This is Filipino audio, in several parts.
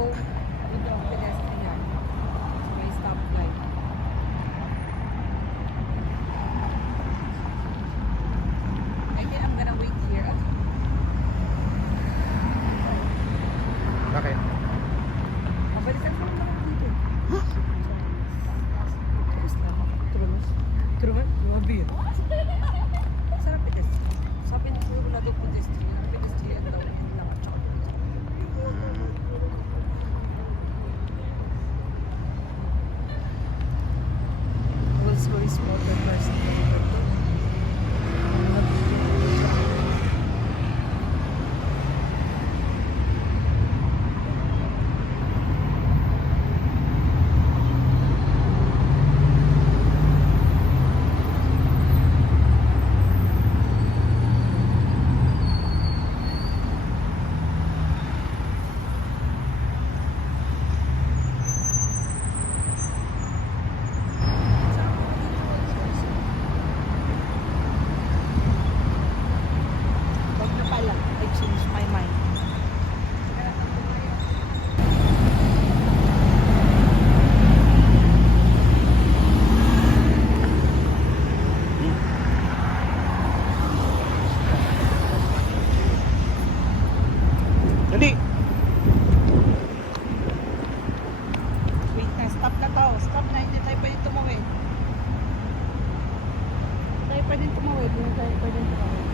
go with the pedestrian. So may stoplight. I think I'm gonna wait here at Bakit? mabalisan ko naman ako dito. Terus na ako. Terus? Grabe yun. Sarap pedestrian. Sabi na siguro na ito pedestrian. Pedestrian daw. Hindi lang at saka Willsbury's water first. Wag na pala. I changed my mind. Dali! Wait na, stop na tao. Stop na, hindi tayo pwede tumawid. Hindi tayo pwede tumawid. Hindi tayo pwede tumawid.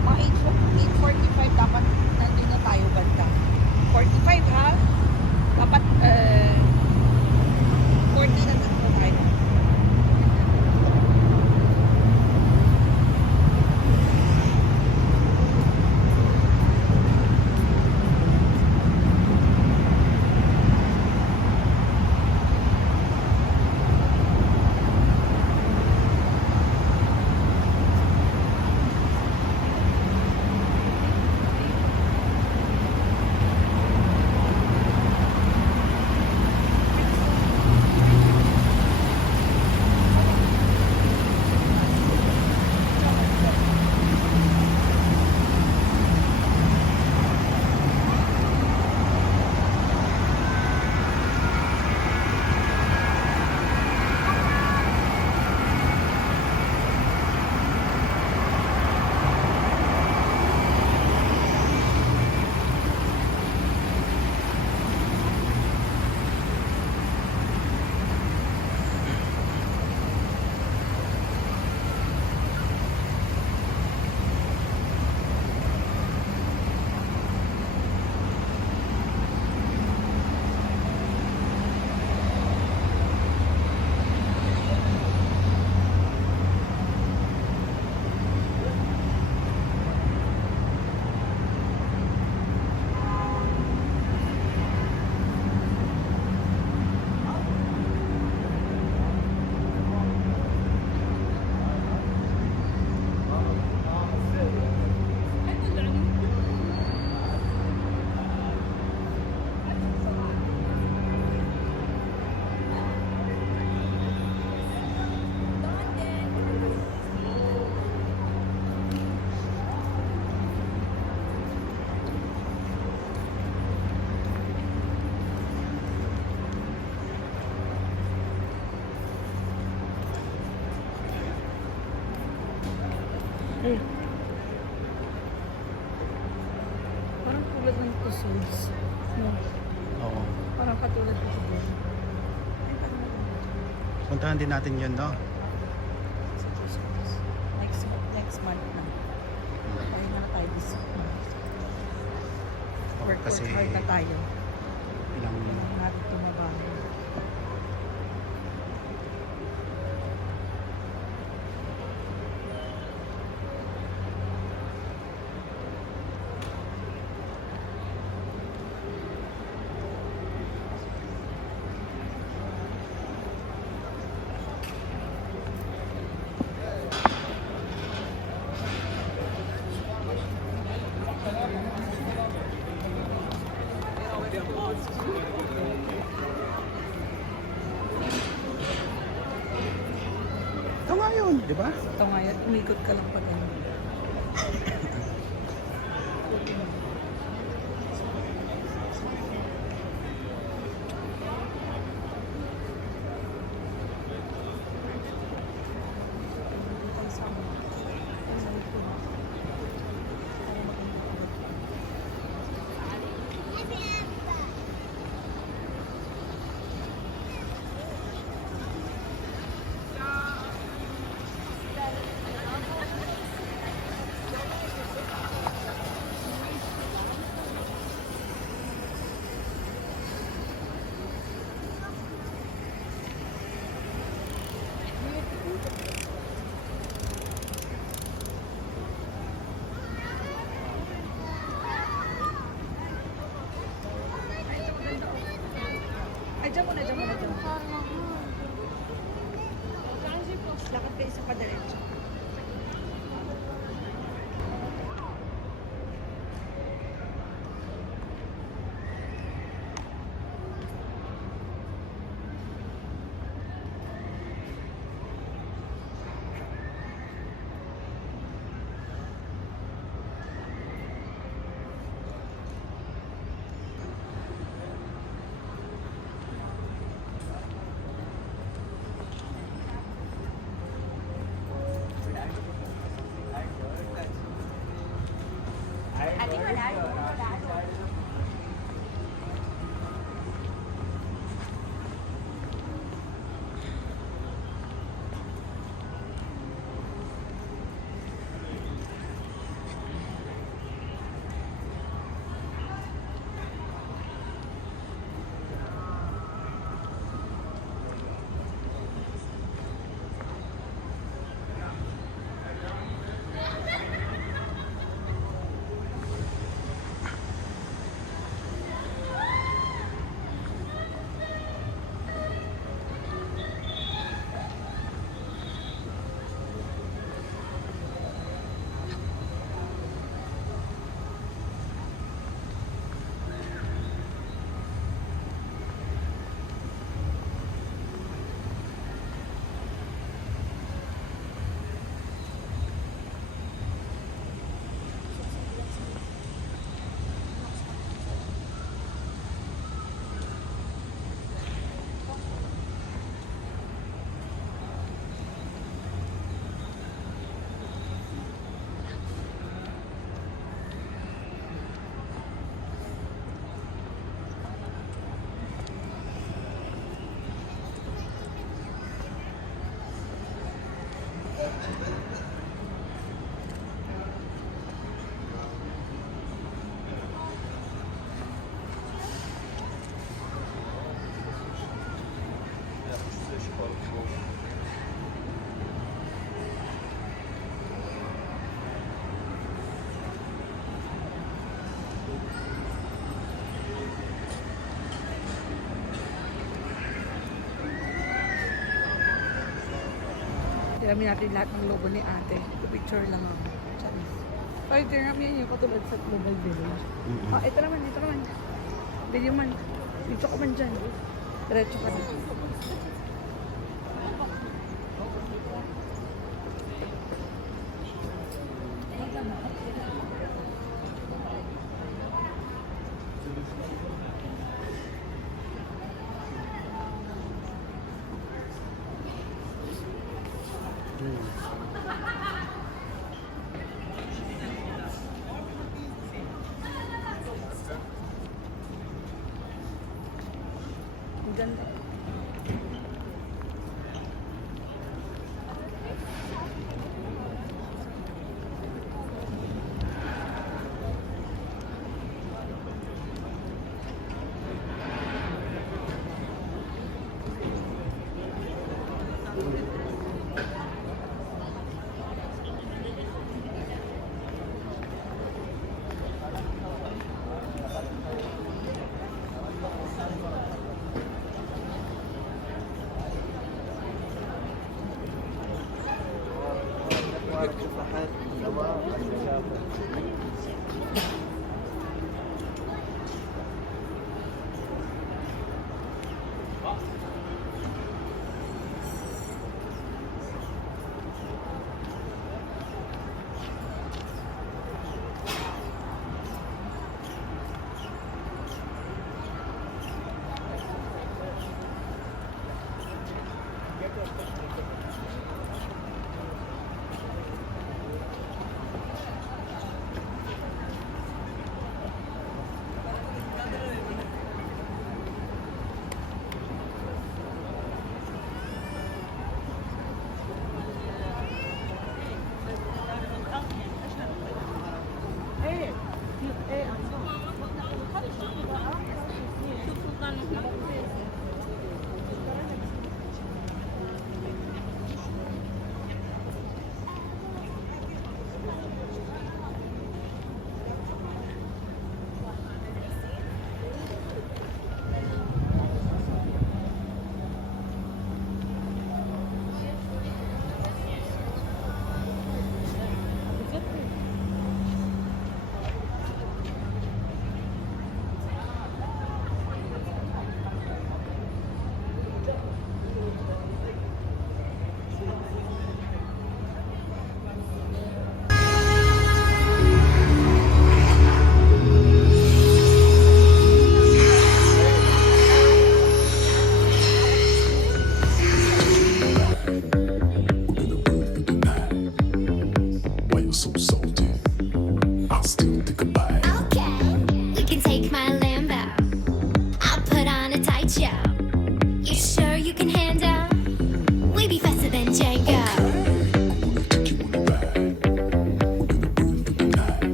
Mga 8:45 dapat nandun na tayo banda. 45 ha? Dapat 40 na tayo. Parang tulad ng kusuds. No? Oo. Parang katulad ng kusuds. Puntahan din natin yun, no? Next month na. Tayo na tayo this month. Work Kasi hard na tayo. ilang Kailangan natin tumabang. yun, di ba? Ito nga yan, umikot ka lang pag ano. Ay, dyan muna, dyan muna, dyan muna. Lakad ka isa pa diretso. Tiramin natin lahat ng logo ni ate. Picture lang ako. Charis. Ay, tiramin yan yung katulad sa Global Village. Ah, ito naman, ito naman. Video man. Dito ko man dyan. Diretso ka na. Ang ganda.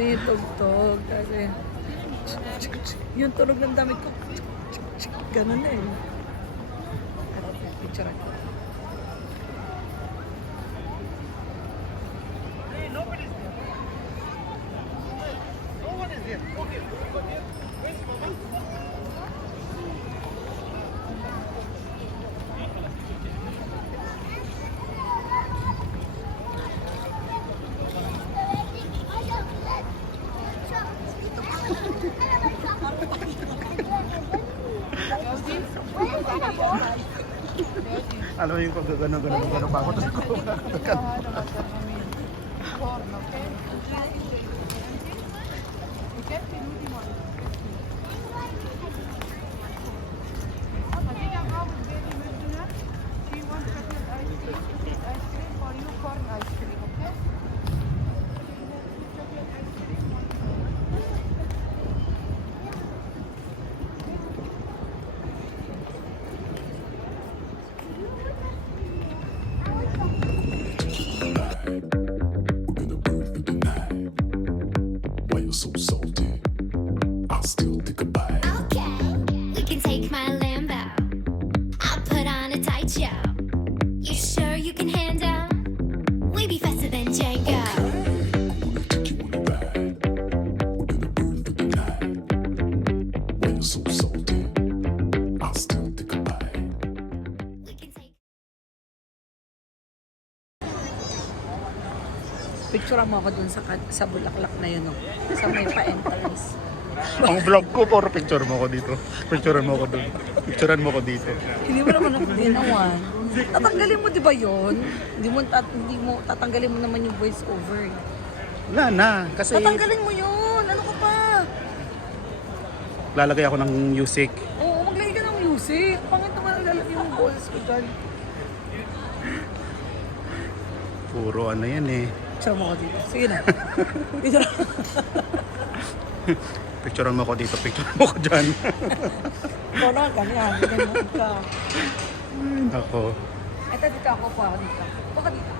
Tinitugtog. Kasi, yung tunog ng damit ko, ganun na eh. Harap na, picture ako. Alam mo yung pag gano'n pa ako. So salty, I'll still think about it. Okay, we can take my Lambo. I'll put on a tight show. You sure you can handle? We be faster than Django. Wanna take you on a ride. We're gonna burn for the night. When you're so salty, I'll still think about it. We can take. Picture mo ako dun sa bulaklak na yun, no? Sa may pa-entrance. Ang vlog ko, puro picture mo ko dito. Picturean mo ko doon. Picturean mo ko dito. Hindi mo naman ako ginawan. Tatanggalin mo, di ba yun? Hindi mo, tatanggalin mo naman yung voice over. Wala na, kasi Tatanggalin mo yun! Ano ka pa? lalagay ako ng music. Oo, maglagay ka ng music. Pangit naman ang lalagay yung balls ko dyan. Puro ano yan eh. Picture mo ko dito. Sige na. Picture. Picturean mo ko dito, picturean mo ko dyan. Ikaw naman ganyan. Ganyan ka. Ako. Ito dito ako pa dito. Baka dito.